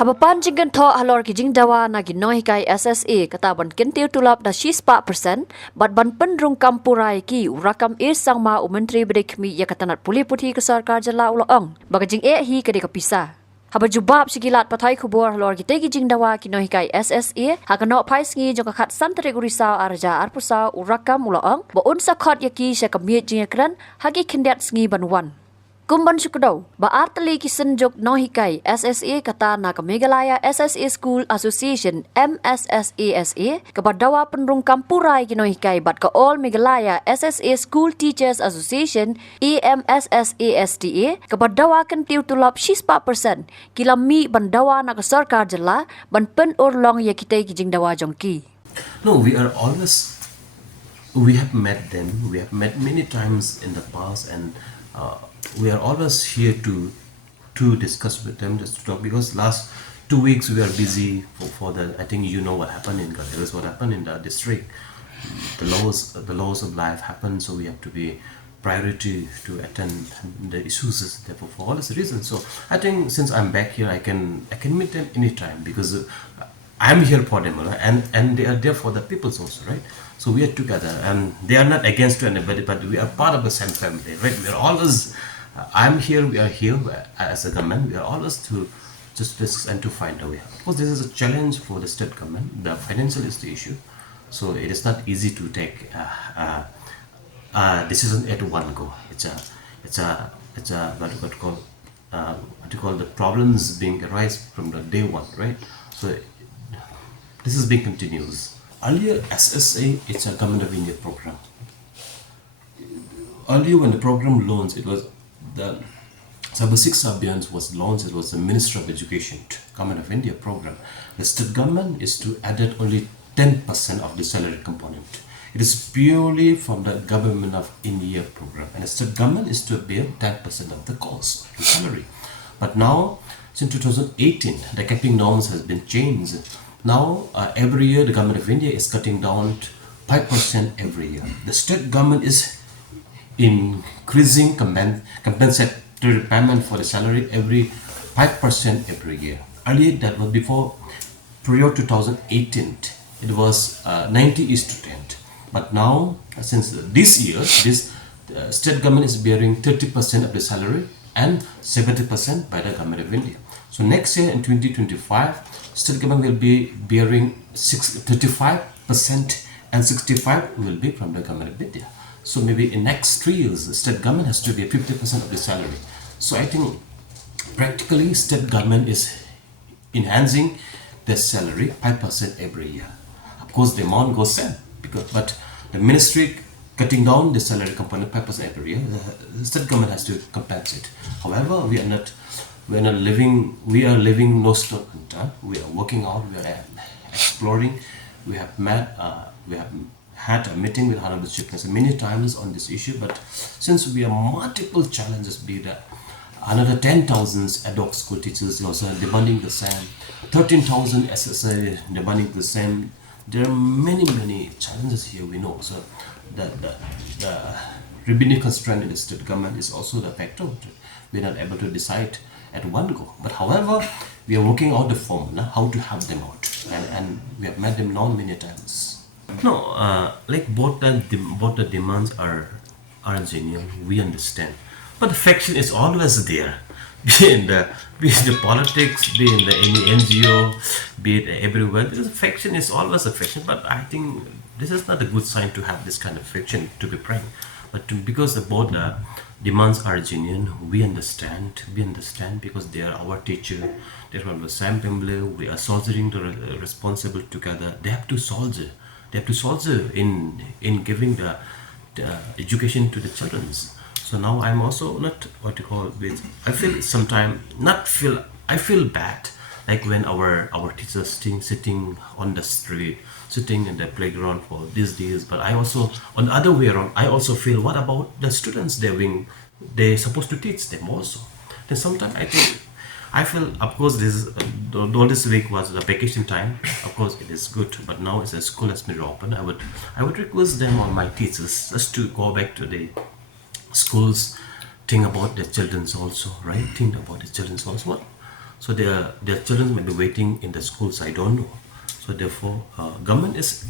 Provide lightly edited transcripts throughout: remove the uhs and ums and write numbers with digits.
Habapan jinggan tho halor ki jingdawa na ginoi kai SSA kata ban kentiu tulap da 6% bat ban penrung kampurai ki urakam sangma Menteri Bidikmi ya katanat puli puthi ke sarkar jala ulang bagajing hi kede kapisa. Haba jubab sigilat patai kubur halor ki tegi jingdawa ki noi kai SSA hakano pais ngi jong khat santre gurisa arja arpusa urakam ulang ba unsa khot yaki syakamie jingakran hagi kindat ngi banwan. Kumban syukudau, ba artali ki senjuk nohikai SSA kata na ke Meghalaya SSA School Association MSSASA kebadawa penrung kampurai ki nohikai bat ke All Meghalaya SSA School Teachers Association EMSSASTA kebadawa kentiu tulap 6% kilami bandawa na ke sarkar jela ban pen urlong ya kita ki jingdawa jongki. No, we have met them. We have met many times in the past, and we are always here to discuss with them, just to talk, because last 2 weeks we are busy for the, I think you know what happened in Gaderas, what happened in the district. The laws of life happen, so we have to be priority to attend the issues, therefore for all these reasons. So I think since I'm back here, I can meet them anytime, because I'm here for them, and they are there for the peoples also, right? So we are together, and they are not against anybody, but we are part of the same family, right? We are always, I'm here, we are here as a government. We are always to just discuss and to find a way. Of course, this is a challenge for the state government. The financial is the issue, so it is not easy to take decision at one go. It's a what you call the problems being arise from the day one, right? So this is being continuous. Earlier, SSA, it's a Government of India program. Earlier, when the program launched, it was the Sabha Shiksha Abhiyan was launched. It was the Minister of Education, Government of India program. The state government is to add only 10% of the salary component. It is purely from the Government of India program, and the state government is to bear 10% of the cost of the salary. But now, since 2018, the capping norms has been changed. Now, every year, the Government of India is cutting down 5% every year. The state government is increasing compensatory payment for the salary every 5% every year. Earlier, that was before, prior 2018, it was 90:10. But now, since this year, this state government is bearing 30% of the salary and 70% by the Government of India. So next year in 2025, state government will be bearing 35% and 65% will be from the Government of India. So maybe in next 3 years, the state government has to be 50% of the salary. So I think practically state government is enhancing their salary 5% every year. Of course, the amount goes same, but the ministry cutting down the salary component 5% every year. The state government has to compensate. However, we are living no stone unturned. We are working out. We are exploring. We have had a meeting with Honorable Chief Minister many times on this issue. But since we have multiple challenges, be that another 10,000 ad hoc school teachers also demanding the same, 13,000 SSA demanding the same. There are many challenges here. We know so the revenue constraint in the state government is also the factor. We are not able to decide at one go. But however, we are working out the formula how to help them out, and we have met them now many times. No, like both the demands are genuine. We understand, but the faction is always there. Be in the politics, be in any NGO, be it everywhere. The faction is always a faction. But I think this is not a good sign to have this kind of faction, to be frank. But because both demands are genuine, we understand because they are our teacher, they're from the same family. We are soldiering the responsible together. They have to soldier in giving the education to the children. So now I'm also not I feel bad, like when our teachers sitting on the street, sitting in the playground for these days. But I also, on the other way around, I also feel, what about the students they're supposed to teach them also? Then sometimes I feel, of course, all this week was the vacation time. Of course, it is good, but now as the school has been open, I would request them, or my teachers, just to go back to the schools, think about the children also, right? Think about the children also. So their children may be waiting in the schools. I don't know. So therefore, government is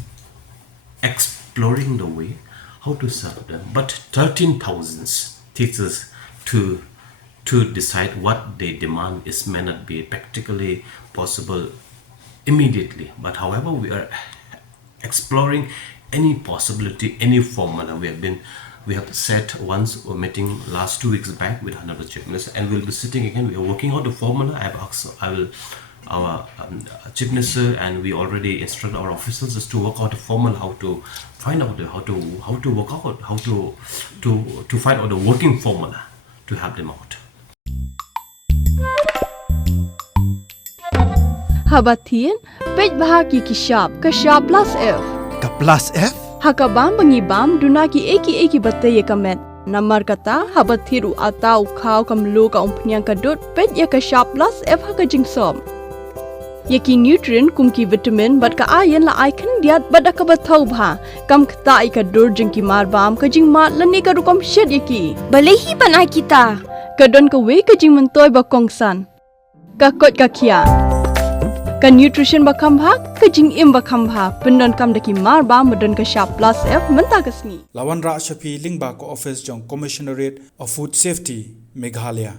exploring the way how to serve them. But 13,000 teachers to decide what they demand may not be practically possible immediately. But however, we are exploring any possibility, any formula. We have set once a meeting last 2 weeks back with Honorable Chief Minister, and we'll be sitting again. We are working out the formula. Our Chief Minister, and we already instruct our officials just to work out a formula, how to find out how to work out, how to find out the working formula to help them out. Habatin, page bahagi kishab plus F. Ka plus F? Hakabam bangibam dunaki eki bataya kamet. Namar kata habathiru atau kau kamlu ka umpnyang kadut pet ya kishab plus F haka jingsom. Yaki nutrient kumki vitamin bat ka ayan la ai kan diat bada ka bathau bha kam kata ika dur jingki marbam ka jing mat lani ka rukom shed yaki. Balehi panai kita. Kadon ka we ka jing mentoy ba kongsan. Ka kot ka kia. Ka nutrition ba khambha ka jing im ba khambha pendon kam daki marba medon ka sharp plus F menta kasni. Lawan Ra Shafi Lingba ko office jong Commissionerate of Food Safety Meghalaya.